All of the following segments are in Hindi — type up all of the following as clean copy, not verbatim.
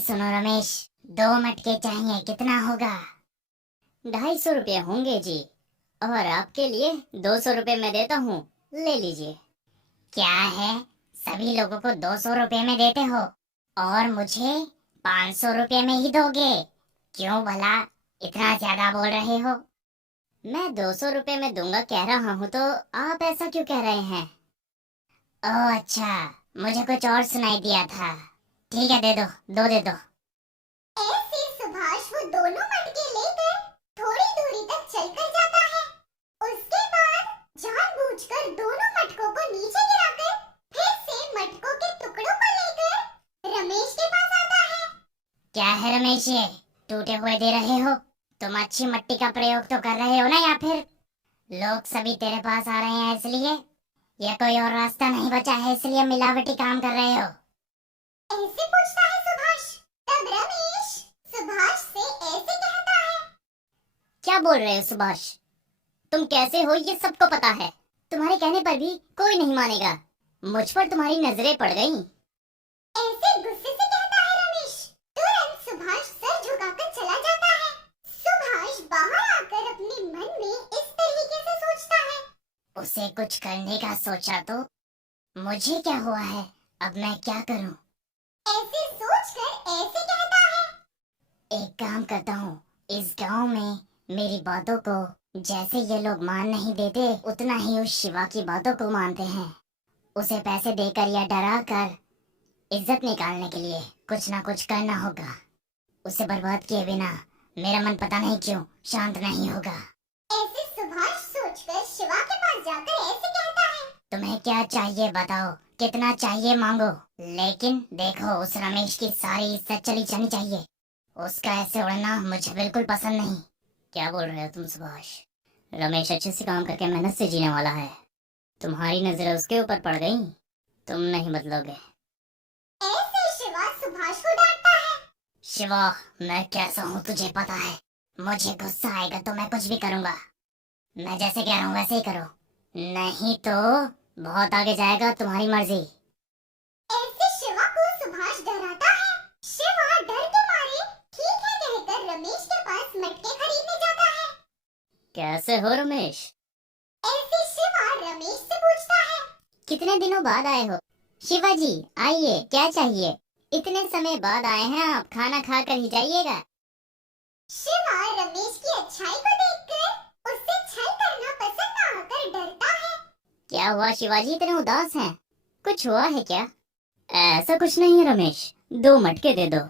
सुनो रमेश, 2 मटके चाहिए, कितना होगा? 250 रुपये होंगे जी। और आपके लिए 200 रुपये मैं देता हूँ, ले लीजिए। क्या है, सभी लोगों को 200 रुपये में देते हो और मुझे 500 रुपये में ही दोगे? क्यों भला इतना ज्यादा बोल रहे हो? मैं 200 रुपये में दूंगा कह रहा हूँ, तो आप ऐसा क्यों कह रहे हैं? ओह अच्छा, मुझे कुछ और सुनाई दिया था। ठीक है, दे दो, दो दे दो। ऐसे सुभाष वो दोनों मटके लेकर थोड़ी दूरी तक चलकर जाता है। उसके बाद जानबूझकर दोनों मटकों को नीचे गिराकर फिर से मटकों के टुकड़ों को लेकर रमेश के पास आता है। क्या है रमेश, ये टूटे हुए दे रहे हो? तुम अच्छी मिट्टी का प्रयोग तो कर रहे हो ना, या फिर लोग सभी तेरे पास आ रहे हैं इसलिए? या कोई और रास्ता नहीं बचा है इसलिए मिलावटी काम कर रहे हो? ऐसे पूछता है सुभाष। तब रमेश सुभाष से ऐसे कहता है। क्या बोल रहे हो सुभाष? तुम कैसे हो ये सबको पता है। तुम्हारे कहने पर भी कोई नहीं मानेगा। मुझ पर तुम्हारी नजरें पड़ गईं। ऐसे गुस्से से कहता है रमेश। तुरंत सुभाष सर झुकाकर चला जाता है। सुभाष बाहर आकर अपने मन में इस तरीके से सोचता है। उसे कुछ करने का सोचा तो मुझे क्या हुआ है, अब मैं क्या करूं? ऐसे सोचकर ऐसे कहता है। एक काम करता हूँ, इस गांव में मेरी बातों को जैसे ये लोग मान नहीं देते, उतना ही उस शिवा की बातों को मानते हैं। उसे पैसे देकर या डरा कर इज्जत निकालने के लिए कुछ ना कुछ करना होगा। उसे बर्बाद किए बिना मेरा मन पता नहीं क्यों शांत नहीं होगा। ऐसे सुभाष सोचकर शिवा के पास जाकर ऐसे कहता है। तुम्हें क्या चाहिए बताओ, कितना चाहिए मांगो, लेकिन देखो उस रमेश की सारी इज्जत चली जानी चाहिए। उसका ऐसे उड़ना मुझे बिल्कुल पसंद नहीं। क्या बोल रहे हो तुम सुभाष? रमेश अच्छे से काम करके मेहनत से जीने वाला है। तुम्हारी नजरें उसके ऊपर पड़ गई, तुम नहीं बदलोगे। ऐसे शिवा सुभाष को डांटता है। शिवा, मैं कैसा हूँ तुझे पता है। मुझे गुस्सा आएगा तो मैं कुछ भी करूँगा। मैं जैसे कह रहा हूँ वैसे ही करो, नहीं तो बहुत आगे जाएगा तुम्हारी मर्जी। ऐसे शिवा को सुभाष डराता है। शिवा डर के मारे ठीक है कहकर रमेश के पास मटके खरीदने जाता है। कैसे हो रमेश? ऐसे शिवा रमेश से पूछता है। कितने दिनों बाद आए हो? शिवा जी आइए, क्या चाहिए? इतने समय बाद आए हैं आप, खाना खा कर ही जाइएगा। शिवा रमेश की अच्छाई को देखकर उससे छल करना पसंद न आकर डरता है। क्या हुआ शिवाजी, इतने उदास हैं? कुछ हुआ है क्या? ऐसा कुछ नहीं है रमेश, 2 मटके दे दो।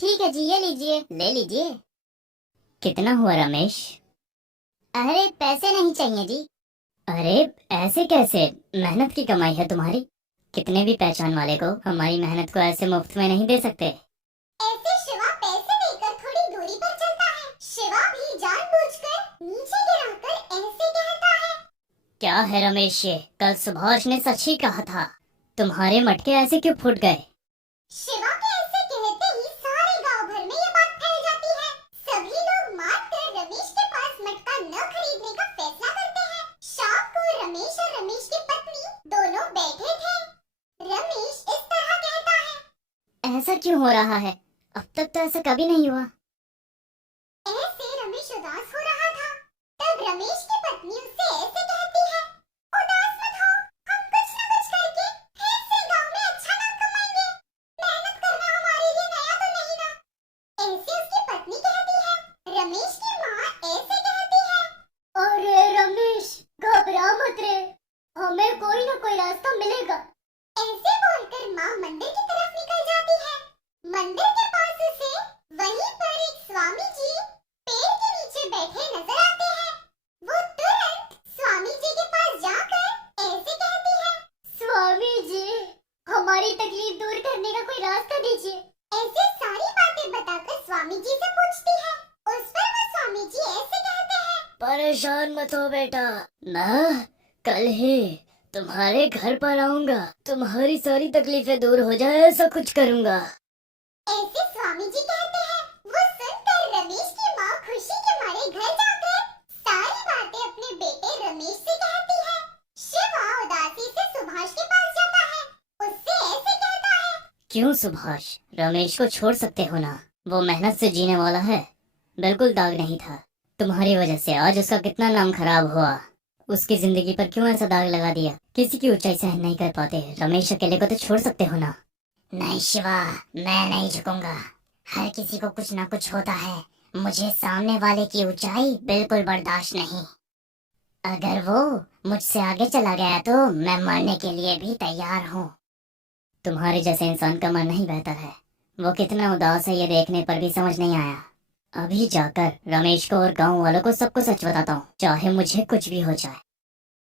ठीक है जी, ये लीजिए, ले लीजिए। कितना हुआ रमेश? अरे पैसे नहीं चाहिए जी। अरे ऐसे कैसे, मेहनत की कमाई है तुम्हारी। कितने भी पहचान वाले को हमारी मेहनत को ऐसे मुफ्त में नहीं दे सकते। ऐसे शिवा पैसे देकर थोड़ी दूरी पर चलता है। शिवा भी जानबूझकर नीचे गिराकर ऐसे कहता है। क्या है रमेश, ये कल सुभाष ने सच ही कहा था, तुम्हारे मटके ऐसे क्यों फूट गए? शिवा के ऐसे कहते ही सारे गांव भर में ये बात फैल जाती है। सभी लोग मानकर रमेश के पास मटका न खरीदने का फैसला करते हैं। शाम को रमेश और रमेश की पत्नी दोनों बैठे थे। रमेश इस तरह कहता है। ऐसा क्यों हो रहा है? अब तक तो ऐसा कभी नहीं हुआ। ऐसे रमेश उदास हो रहा था। तब रमेश की पत्नी उससे ऐसे कहती है। उदास मत हो, हम कुछ न कुछ करके फिर से गांव में अच्छा नाम कमाएंगे। मेहनत करना हमारे लिए नया तो नहीं ना। ऐसे उसकी पत्नी कहती है। रमेश की माँ ऐसे कहती है। अरे रमेश, घबरा मत रे, हमें कोई ना कोई रास्ता मिलेगा। ऐसे बोलकर माँ मंदिर की तरफ निकल जाती है। मंदिर के पास उसे वहीं पर एक स्वामी जी पेड़ के नीचे बैठे नजर आते हैं। वो तुरंत स्वामी जी के पास जाकर ऐसे कहती है। स्वामी जी, हमारी तकलीफ दूर करने का कोई रास्ता दीजिए। ऐसे सारी बातें बताकर स्वामी जी से पूछती है। उस पर वो स्वामी जी ऐसे कहते हैं। परेशान मत हो बेटा, मैं कल ही तुम्हारे घर पर आऊंगा, तुम्हारी सारी तकलीफें दूर हो जाए ऐसा कुछ करूंगा। ऐसे स्वामी जी कहते हैं। वो सुनकर रमेश की माँ खुशी के मारे घर जाकर सारी बातें अपने बेटे रमेश से कहती है। शिवा उदासी से सुभाष के पास जाता है। उससे ऐसे कहता है। क्यों सुभाष, रमेश को छोड़ सकते हो ना, वो मेहनत से जीने वाला है, बिल्कुल दाग नहीं था। तुम्हारी वजह से आज उसका कितना नाम खराब हुआ। उसकी जिंदगी पर क्यों ऐसा दाग लगा दिया? किसी की ऊंचाई सहन नहीं कर पाते, रमेश अकेले को तो छोड़ सकते हो ना। नहीं शिवा, मैं नहीं झुकूंगा। हर किसी को कुछ ना कुछ होता है, मुझे सामने वाले की ऊंचाई बिल्कुल बर्दाश्त नहीं। अगर वो मुझसे आगे चला गया तो मैं मरने के लिए भी तैयार हूँ। तुम्हारे जैसे इंसान का मन नहीं बेहतर है। वो कितना उदास है ये देखने पर भी समझ नहीं आया। अभी जाकर रमेश को और गांव वालों को सबको सच बताता हूँ, चाहे मुझे कुछ भी हो जाए।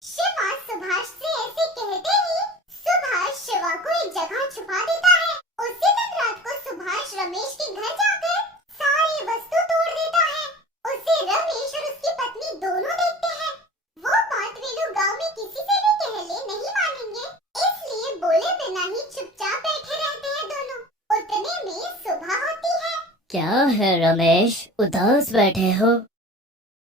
शिवा सुभाष से ऐसे कहते ही सुभाष शिवा को एक जगह छुपा देता है। उसी दिन रात को सुभाष रमेश के घर जाकर सारी वस्तु तोड़ देता है। उसे रमेश और उसकी पत्नी दोनों देखते हैं। वो बात वे लोग गाँव में किसी से भी कह ले नहीं मानेंगे, इसलिए बोले बिना ही चुपचाप बैठे रहते हैं दोनों। उतने में सुबह होती है। क्या है रमेश, उदास बैठे हो?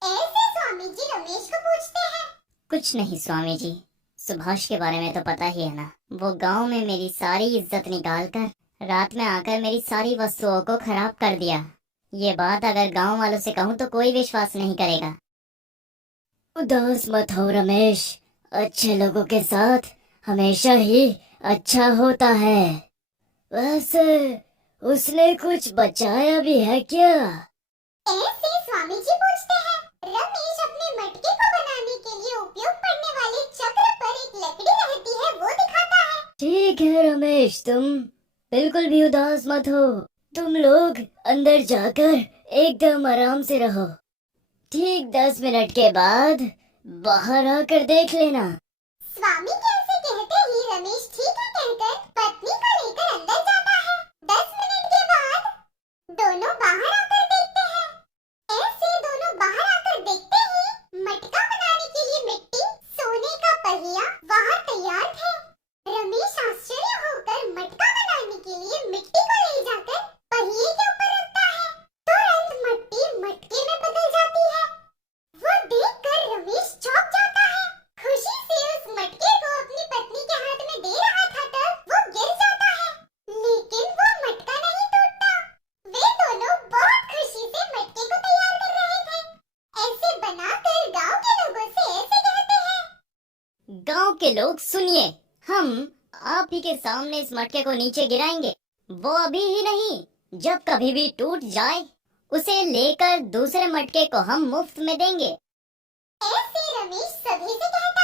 ऐसे स्वामी जी रमेश को पूछते हैं। कुछ नहीं स्वामी जी, सुभाष के बारे में तो पता ही है ना। वो गांव में मेरी सारी इज्जत निकाल कर रात में आकर मेरी सारी वस्तुओं को खराब कर दिया। ये बात अगर गांव वालों से कहूँ तो कोई विश्वास नहीं करेगा। उदास मत हो रमेश, अच्छे लोगों के साथ हमेशा ही अच्छा होता है। वैसे उसने कुछ बचाया भी है क्या? ऐसे स्वामी जी पूछते हैं। रमेश अपने मटके को बनाने के लिए उपयोग पड़ने वाले चक्र पर एक लकड़ी रहती है वो दिखाता है। ठीक है रमेश, तुम बिल्कुल भी उदास मत हो। तुम लोग अंदर जाकर एकदम आराम से रहो। ठीक 10 मिनट के बाद बाहर आकर देख लेना। स्वामी के ऐसे कहते ही रमेश ठीक है कहकर पत्नी को लेकर अंदर जाता है। 10 मिनट के बाद दोनों बाहर आकर देखते हैं। ऐसे दोनों बाहर आकर देखते ही मटका बनाने के लिए मिट्टी, सोने का पहिया वहाँ तैयार थे। रमेश आश्चर्य होकर मटका बनाने के लिए मिट्टी को ले जाकर पहिए के ऊपर रखता है। तुरंत मिट्टी मटके में बदल जाती है। वो देखकर रमेश चौंक जाता है। खुशी से उस मटके को अपनी पत्नी के हाथ में दे रहा था तब वो गिर जाता है, लेकिन वो मटका नहीं टूटता। वे दोनों बहुत खुशी से मटके को तैयार कर रहे थे। ऐसे बनाकर गांव के लोगों से ऐसे कहते हैं। गांव के लोग सुनिए, हम आप ही के सामने इस मटके को नीचे गिराएंगे। वो अभी ही नहीं, जब कभी भी टूट जाए उसे लेकर दूसरे मटके को हम मुफ्त में देंगे। ऐसे रमेश सभी से कहता